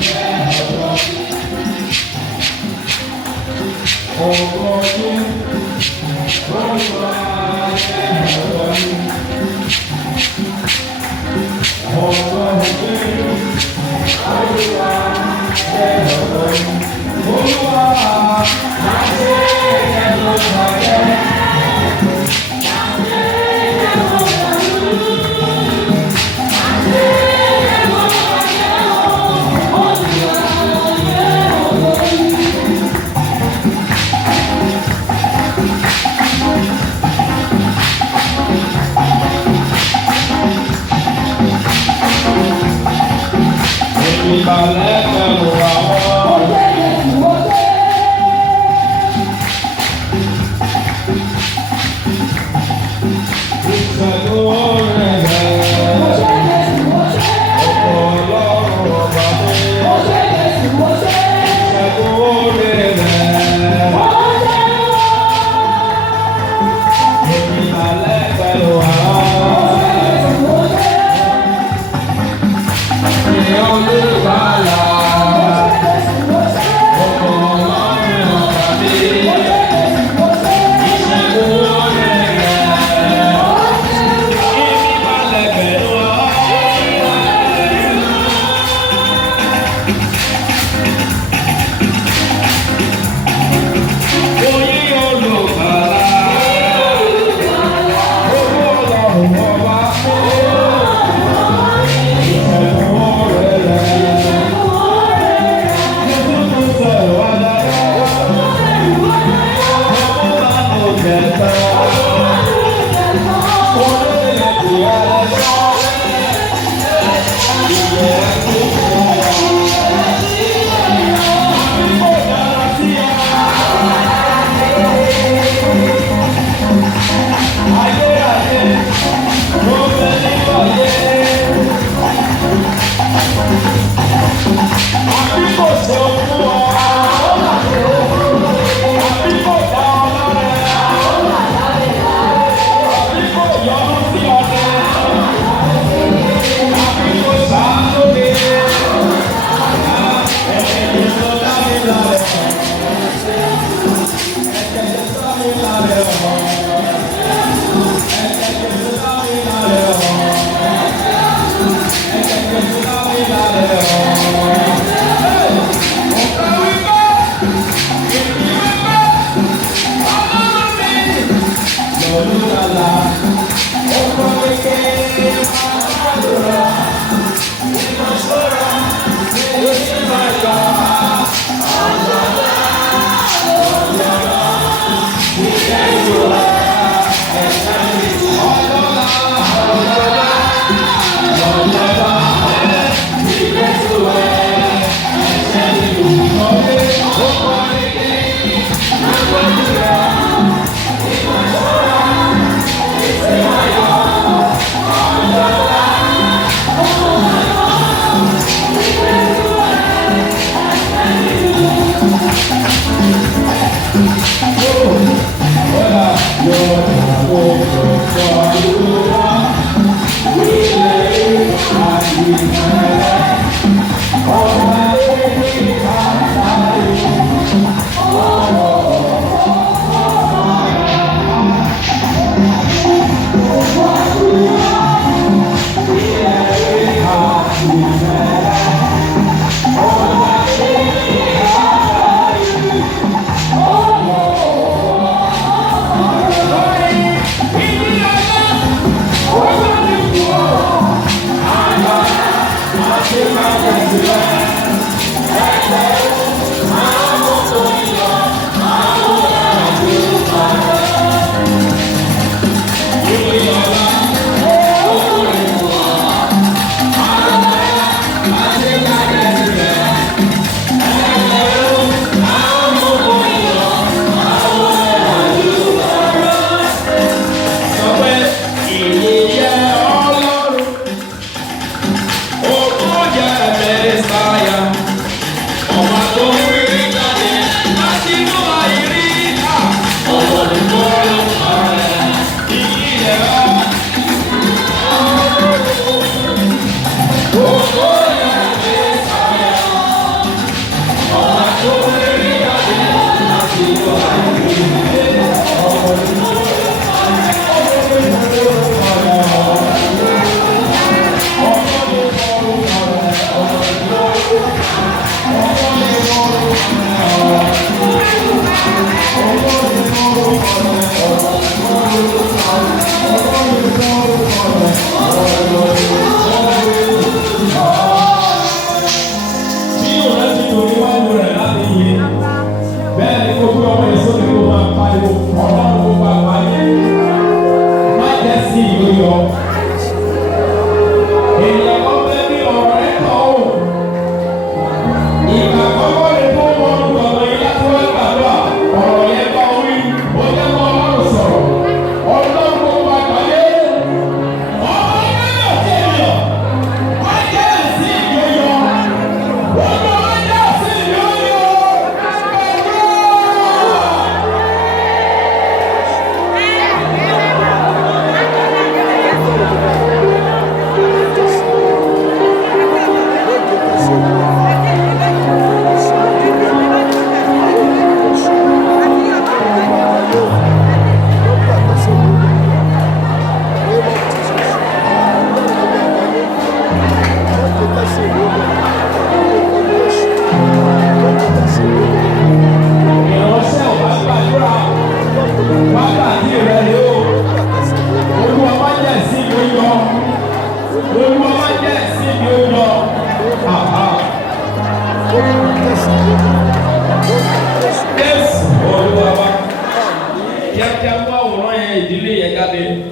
Yoruba.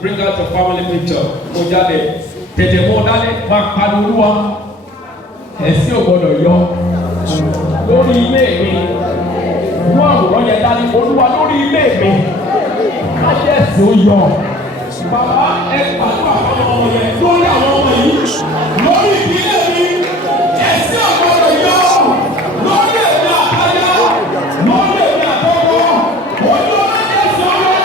Bring out your family picture. Kó jáde. Tètè mú dání. Máa pariwo Olúwa. Ẹ̀sìn ò gbọdọ̀ yọ. Lórí ilé mi. Mú àwòrán yẹn dání. Olúwa lórí ilé mi. Má jẹ́ ẹ̀sìn ó yọ. Bàbá ẹ pàdúrà àwọn ọmọ yẹn. Lórí àwọn ọmọ yìí. Lórí ìdílé mi. Ẹ̀sìn ò gbọdọ̀ yọ. Lórí èmi àtàyà. Lórí èmi àtọkọ. Olúwa má jẹ́ ẹ̀sìn ó yọ.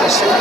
Aha.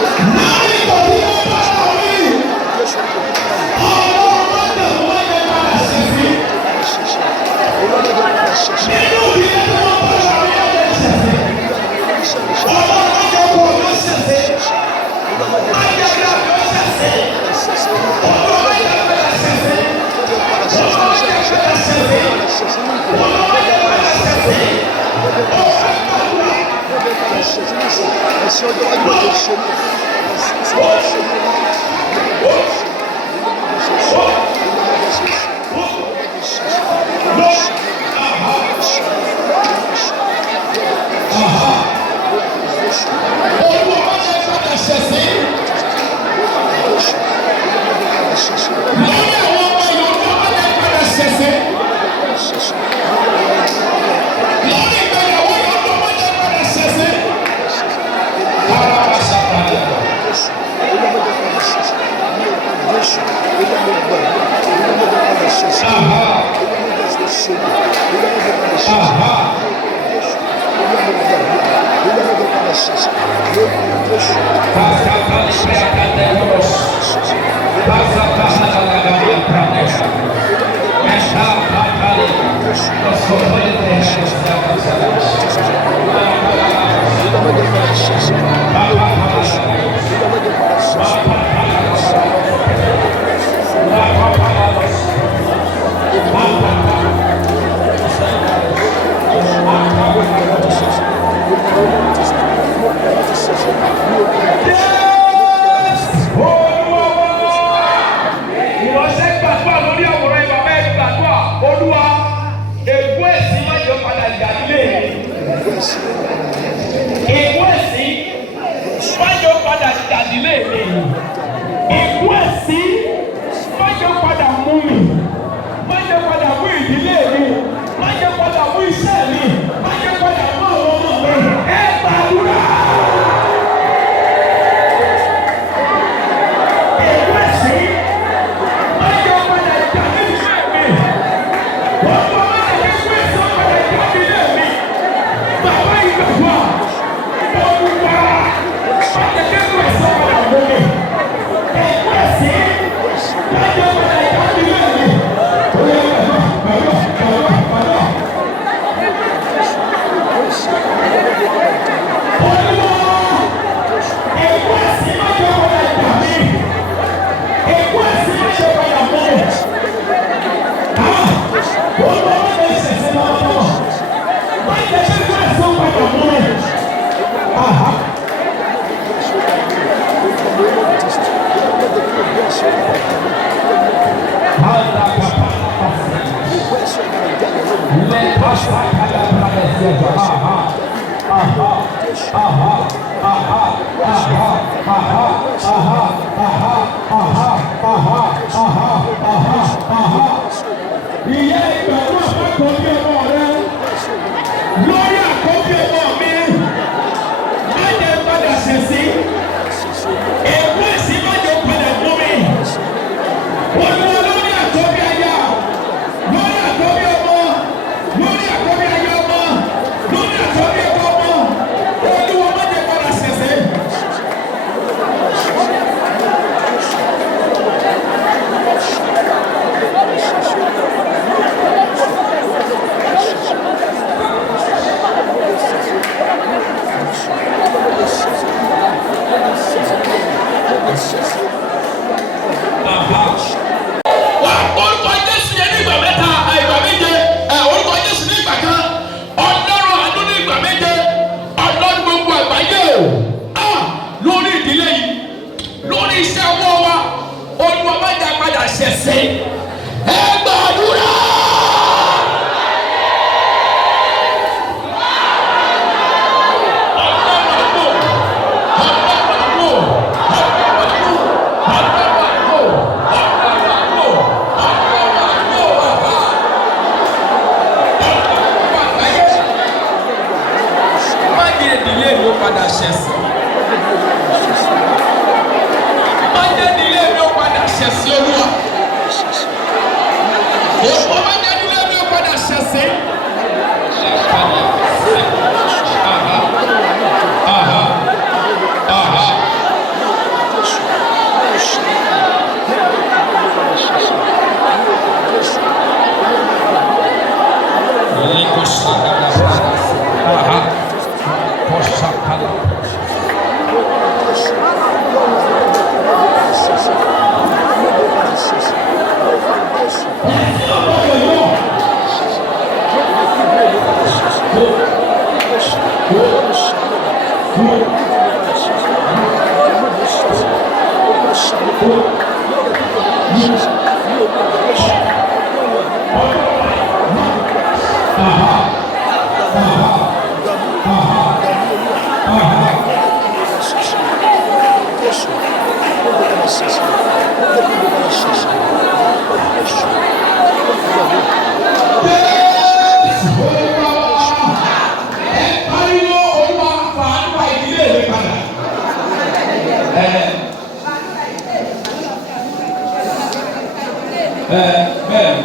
Bẹ́ẹ̀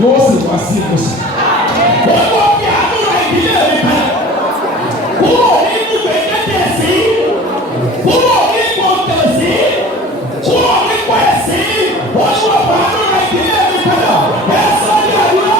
yóò sì wá sí ìmúṣẹ. Wọ́n wọ́n fi àdúrà ìdílé mi kan. Kúrò nínú gbèdéke sí. Kúrò nínú tẹ̀sí. Kúrò nínú ẹ̀sìn. Wọ́n wọ́n fi àdúrà ìdílé mi kan. Ẹ sọ ní àdúrà.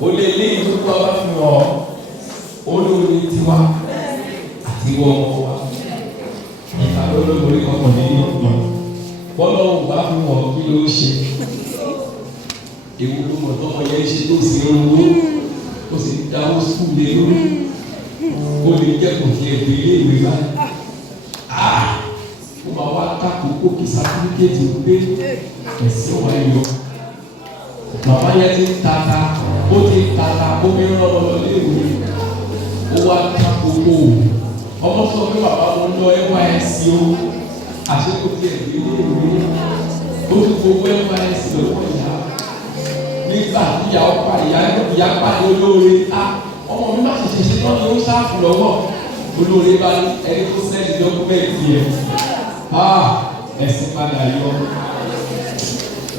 O lè lé ìdúpọ̀ bá fi hàn olórí tiwa àti wọ́n wa. Ìtàló olórí kankan ní ọgbọ̀n. Bọ́lá òun bá fi hàn kí ló ṣe. Ewu ló mọ̀ tọ́mọ yẹn ṣe tó sì ń ro tó sì ń dáwọ́ sùkúù lé lórí. Ó lè jẹ́ kò fi ẹ̀dùn ilé ìwé báyìí. Ó máa wá kákòókò kí sátífíkẹ́tì gbé ẹ̀sìn wá yọ. Bàbá yẹn ti ń tata, ó ti ń tata, omi rọrọ léwu, ó wá ká gbogbo. Ọmọ sọ pé bàbá wọn lọ NYSC o, àṣekò tí ẹ̀ dé léwu, ó ti gbogbo NYSC lọ́wọ́ ìyá. Nígbà tí ìyá pàdé olóore, ọmọ mi má ṣẹ̀ṣẹ̀ ṣe tán ni ó ṣáàfù lọ́wọ́. Olóore bá ẹni tó sẹ́ni dọ́kúmẹ̀ntì yẹn. Ẹ̀sìn padà yọ.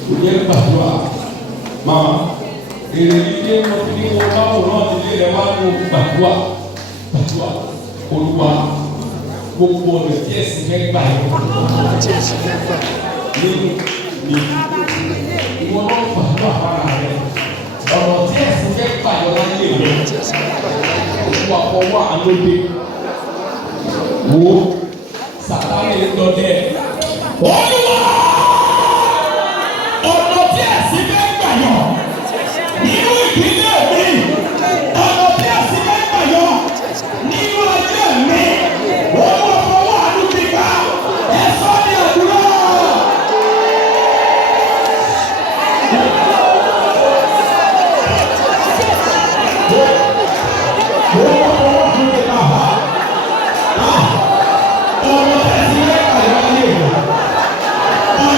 Kò yẹ gbàdúrà. Mama, èrè ilé wọn fi ní wọn báwo náà ti lé rẹ wá ní gbàdúrà Olúwa gbogbo ọ̀nà tí ẹ̀sìn fẹ́ gbà yẹn nínú ní ìwọ náà gbàdúrà fara rẹ ọ̀nà tí ẹ̀sìn fẹ́ gbà yọ láyé rẹ Olúwa fọwọ́ àlóde wo Sàtáánì ń dọdẹ Olúwa ọ̀nà tí ẹ̀sìn fẹ́ gbà yọ nínú ìdílé mi ọ̀nà tí ẹ̀sìn fẹ́ gbà yọ nínú ayé mi wọ́n wọ́n fọwọ́ àánú gbígbà ẹ̀sọ́ ní àdúrà. Ọ̀nà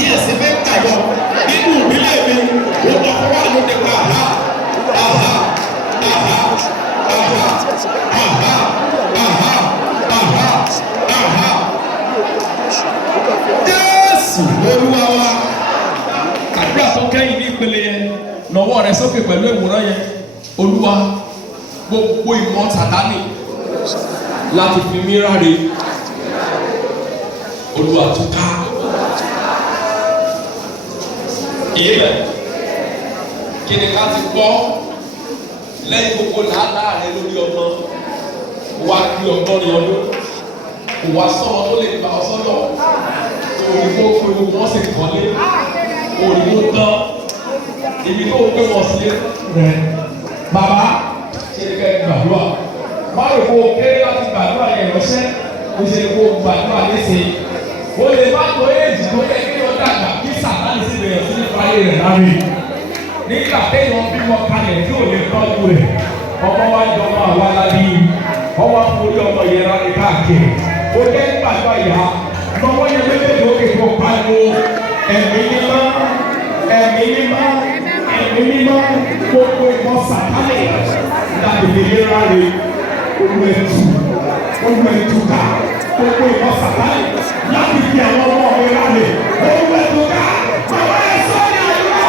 tí ẹ̀sìn fẹ́ tàyọ nínú ìdílé mi ó lọ fún wa lóde pa àhá àhá àhá àhá àhá àhá àhá àhá Jésù Olúwa wa. Àdúrà tó kẹ́yìn ní ìpele yẹn nọwọ́ rẹ sókè pẹ̀lú ìwòrán yẹn. Olúwa gbogbo ìmọ̀ Sátánì láti fi mí ráre. Olúwa tún ká. Ìyẹn kí ni ká ti gbọ́ lẹ́yìn gbogbo làálàá rẹ lórí ọmọ wa kí ọgọ́rin ọdún kò wá sọ́mọ tó lè gbà ọ́ sọ́dọ̀ òyìnbó pé wọ́n sì kọ́lé òyìnbó tán ibi tó gbé wọn sí rẹ̀ bàbá ṣe kẹ́ gbàdúrà báwo kò kéré láti gbàdúrà yẹn ránṣẹ́ kò ṣe kó gbàdúrà léṣe o lè má tó èjì tó yẹ kí wọ́n dàgbà kí Sátánì sì bẹ̀rẹ̀ sí ní fáyé rẹ̀ láre nígbà téèyàn bímọ kalẹ̀ tí ò lè tọ́jú rẹ̀ ọmọ wa jọ ọmọ àwa lábí ọmọ àforí ọmọ yẹn láti káàkiri o jẹ́ gbàdúrà yà lọ́wọ́ yẹn méjèèjì ó kéko pariwo ẹ̀mí mímọ́ ẹ̀mí mímọ́ ẹ̀mí mímọ́ gbogbo ìmọ̀ Sátánì láti fi lé láre olùwẹ̀tùkà gbogbo ìmọ̀ Sátánì láti fi àwọn ọmọ mi láre olùwẹ̀tùkà bàbá ẹ̀ sọ́ni àyùkọ́.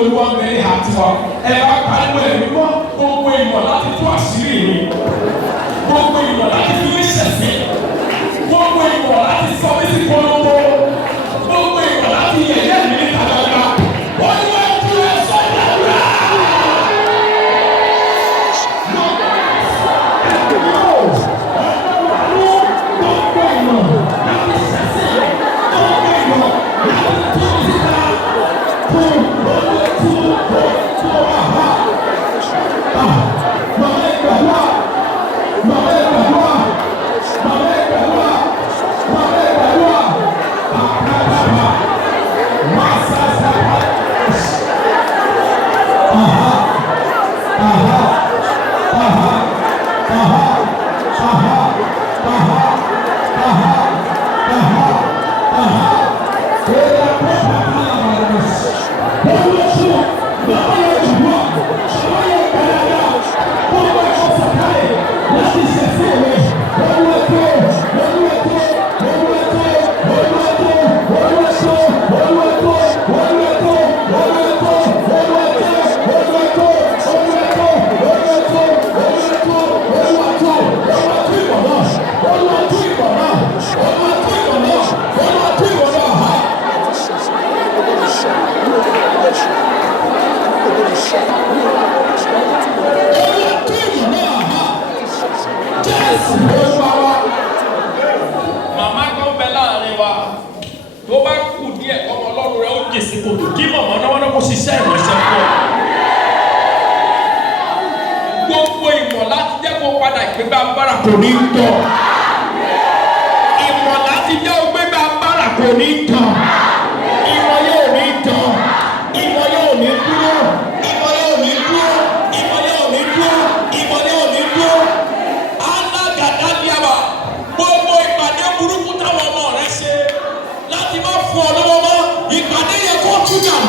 Olúwa mẹ́rin àti wa ẹ bá pariwo ẹ̀mí mọ́ gbogbo ìmọ̀ láti tú àṣírí mi gbogbo ìmọ̀ láti tú ìṣẹ̀sìn gbogbo ìmọ̀ láti sọ mí sí polówó gbogbo ìmọ̀ láti yẹ̀yẹ́ mi níta gbangba Olúwa tú ẹ sọ ìdàgbà. Gbogbo ìmọ̀ láti ṣẹ̀sìn gbogbo ìmọ̀ láti tú síta fún olùwẹ̀tú. kòtò kí mọ̀mọ́ náà kó ṣiṣẹ́ ìránṣẹ́ fún ọ. Gbogbo ìmọ̀ láti jẹ́ kó padà ìgbégbá agbára kò ní tọ̀. Ìmọ̀ láti jẹ́ ògbégbá agbára kò ní tọ̀. Ìmọ̀ yóò ní tọ̀. Ìmọ̀ yóò ní dúró. Ìmọ̀ yóò ní dúró. Ìmọ̀ yóò ní dúró. Ìmọ̀ yóò ní dúró. Alágàdá ni àwa. Gbogbo ìpàdé burúkú táwọn ọmọ rẹ ṣe láti má fún ọ lọ́wọ́ mọ́. Ìpàdé yẹ kó tún dànù.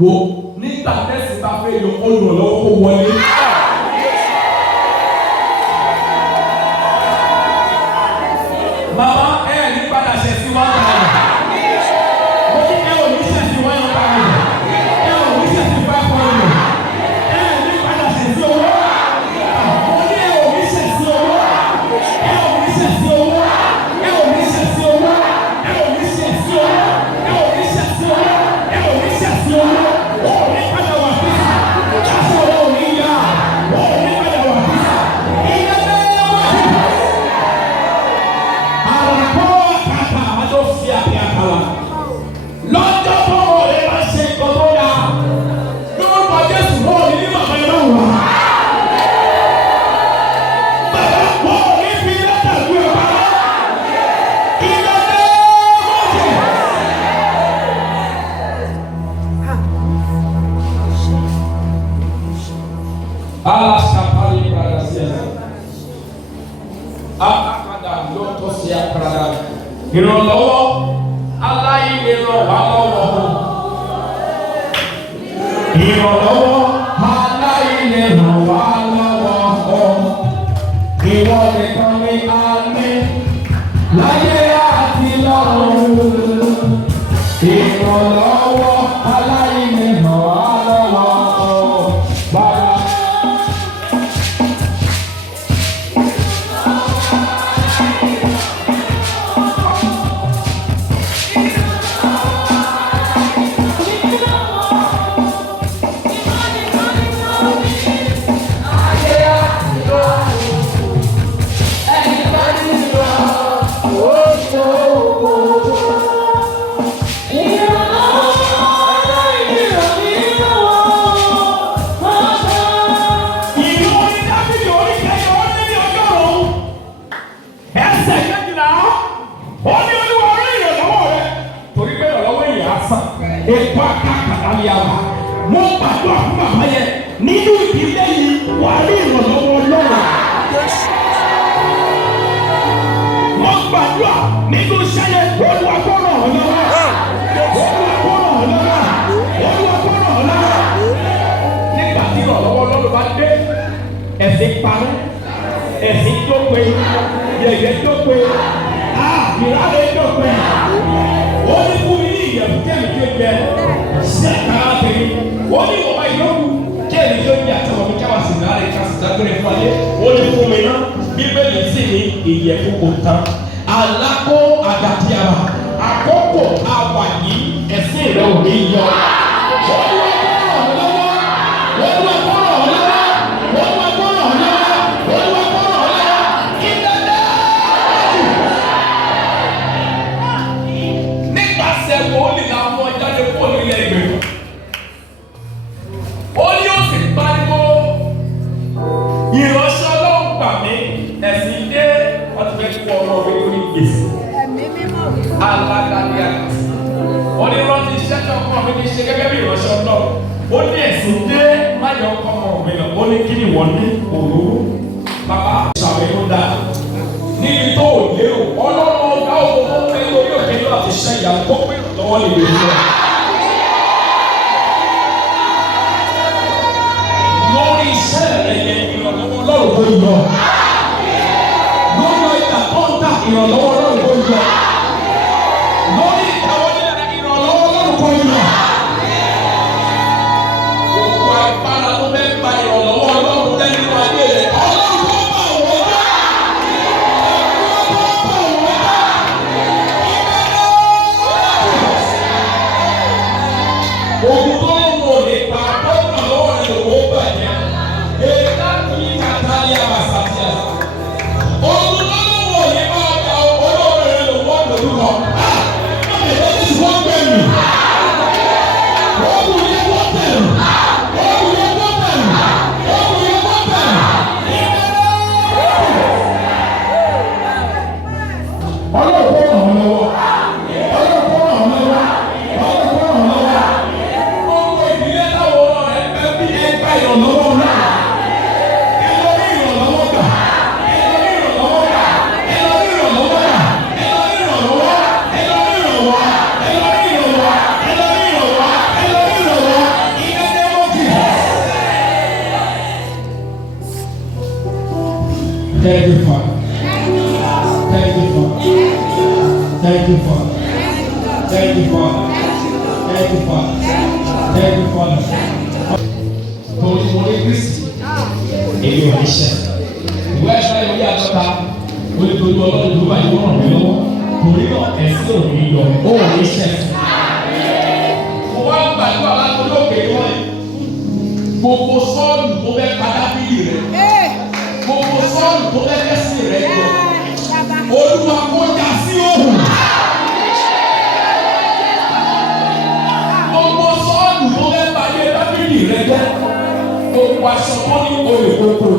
Wo nígbà tẹ́sí bá fẹ́ yọ olùrànlọ́wọ́ kó wọlé. Màmá ní padà ṣẹ̀ sí wá padà. Mo ní ò ní ṣẹ̀ sí wá yọ padà. Ò ní ṣẹ̀ sí wá padà. Ní padà ṣẹ̀ sí owó. Mo ní ò ní ṣẹ̀ sí owó. Ò ní ṣẹ̀ sí owó. Ò ní ṣẹ̀ sí owó. Ò ní ṣẹ̀ sí owó. Ò ní ṣẹ̀ sí owó. Ò ní ṣẹ̀ sí owó. ló tó ṣe àpàrà. Ìrànlọ́wọ́ aláìlè ràn wá lọ́wọ́. Ìrànlọ́wọ́ aláìlè ràn wá lọ́wọ́. Ìwọ nìkan ni a ní láyé àti lọ́run. Ìrànlọ́wọ́ aláìlè ràn wá lọ́wọ́. Bàbá. Epa kakadali yaba, mo gbàdúrà fún bàbá yẹn nínú ìdílé yìí wà á rí ìrànlọ́wọ́ lọ́wọ́. Mo gbàdúrà nínú iṣẹ́ yẹn Olúwa kó ràn ọ́ lọ́wọ́. Olúwa kó ràn ọ́ lọ́wọ́. Olúwa kó ràn ọ́ lọ́wọ́. Nígbà tí ìrànlọ́wọ́ lọ́dún bá dé, ẹ̀sìn parẹ́, ẹ̀sìn dópin, yẹ̀yẹ́ dópin, ìrálẹ̀ dópin. Ó ní fún mi ní ìyẹ̀wò kẹ́mi kéde ṣe àkàrà tẹ̀lé. Ó ní ìwọ̀nba ìyókù kẹ́mi tó ní àtẹ̀wọ̀ mi káwá sí náà lè ká sí dágbére fún ayé. Ó ní fún mi ná Bíbélì sì ní ìyẹ̀fun kò tán. Alákó àdàtìyàrá àkókò àwà yìí ẹ̀sìn rẹ̀ ò ní yọ. Ìránṣẹ́ Ọlọ́run gbà mí ẹ̀sìn dé ọtí fẹ́ kú ọmọ mi lórí gbèsè. Alágbádé àti onírọ́tí iṣẹ́ tó kọ́ mi ní ṣe gẹ́gẹ́ bí ìránṣẹ́ Ọlọ́run. Ó ní ẹ̀sìn dé máyọ̀ ọkọ̀ ọmọ mi lọ. Ó ní kí ni wọ́n ní òróró. Bàbá ṣàbẹ̀wò dá. Níbi tó ò lérò, Ọlọ́run ọ̀gá òun tó pé lórí òkè náà ti ṣẹ́ ìyàwó tó pé ìrànlọ́wọ́ lè lè lọ. Lórí iṣẹ́ rẹ̀ yẹn ìrànlọ́wọ́ Ọlọ́run tó yọ. Lórí ọjà tó ń tà ìrànlọ́wọ́ Ọlọ́run tó yọ. Lórí ìdáwọ́lé rẹ̀ ìrànlọ́wọ́ Ọlọ́run tó yọ. Gbogbo agbára tó fẹ́ gba ìrànlọ́wọ́ Ọlọ́run lẹ́nu ayé rẹ̀. Ọlọ́run tó bá wọ́n wá. Ogun tó ń wò ní pa tó ń ràn lọ́wọ́ rẹ̀ lòó bàjẹ́. Èdè kí kàtà ní àbàsàtì àṣà. Ogun tó ń wò ní pa ọjà olówó rẹ̀ lòó lòó lọ. Èdè tí wọ́n gbẹ̀mí. Ogun yẹn wọ́n tẹ̀lé. Ogun yẹn wọ́n tẹ̀lé. Ogun yẹn wọ́n tẹ̀lé. Ọlọ́run kó ràn wọ́n lọ́wọ́. Ọlọ́run kó ràn wọ́n lọ́wọ́. Ọlọ́run kó ràn wọ́n lọ́wọ́. Gbogbo ìdílé táwọn ọ̀rọ̀ rẹ̀ fẹ́ bí ẹgbẹ́ ìrànlọ́wọ́ náà. Ẹ lọ ní ìrànlọ́wọ́ gbà. Ẹ lọ ní ìrànlọ́wọ́ gbà. Ẹ lọ ní ìrànlọ́wọ́ gbà. Ẹ lọ ní ìrànlọ́wọ́. Ẹ lọ ní ìrànlọ́wọ́. Ẹ lọ ní ìrànlọ́wọ́. Ẹ lọ ní ìrànlọ́wọ́. Ẹ lọ ní ìrànlọ́wọ́. Ìgbẹ́jẹ́ mọ́kì. Thank you, Father. Thank you, Father. Thank you, Father. Thank you, Father. Thank you, Father. Thank you, Father. Torí mo ní Kristi, èmi ò ní ṣẹ̀. Ìwé ẹ̀ṣọ́ yóò yí àtọ́ta, olùtọ́jú Ọlọ́run ló bá yóò ràn mí lọ́wọ́. Torí náà ẹ̀sìn ò ní yọ, ó ò ní ṣẹ̀. Mo wá gbàdúrà láti olóògbé wọn yìí. Gbogbo sọ́ọ̀lù tó fẹ́ padà bíi rẹ̀. Gbogbo sọ́ọ̀lù tó fẹ́ kẹ́sì rẹ̀ jọ. Olúwa kó já sí òòrùn. Gbogbo sọ́ọ̀lù tó fẹ́ báyé dábìlì rẹ̀ jẹ́. Gbogbo aṣọ tó ní olè kókó.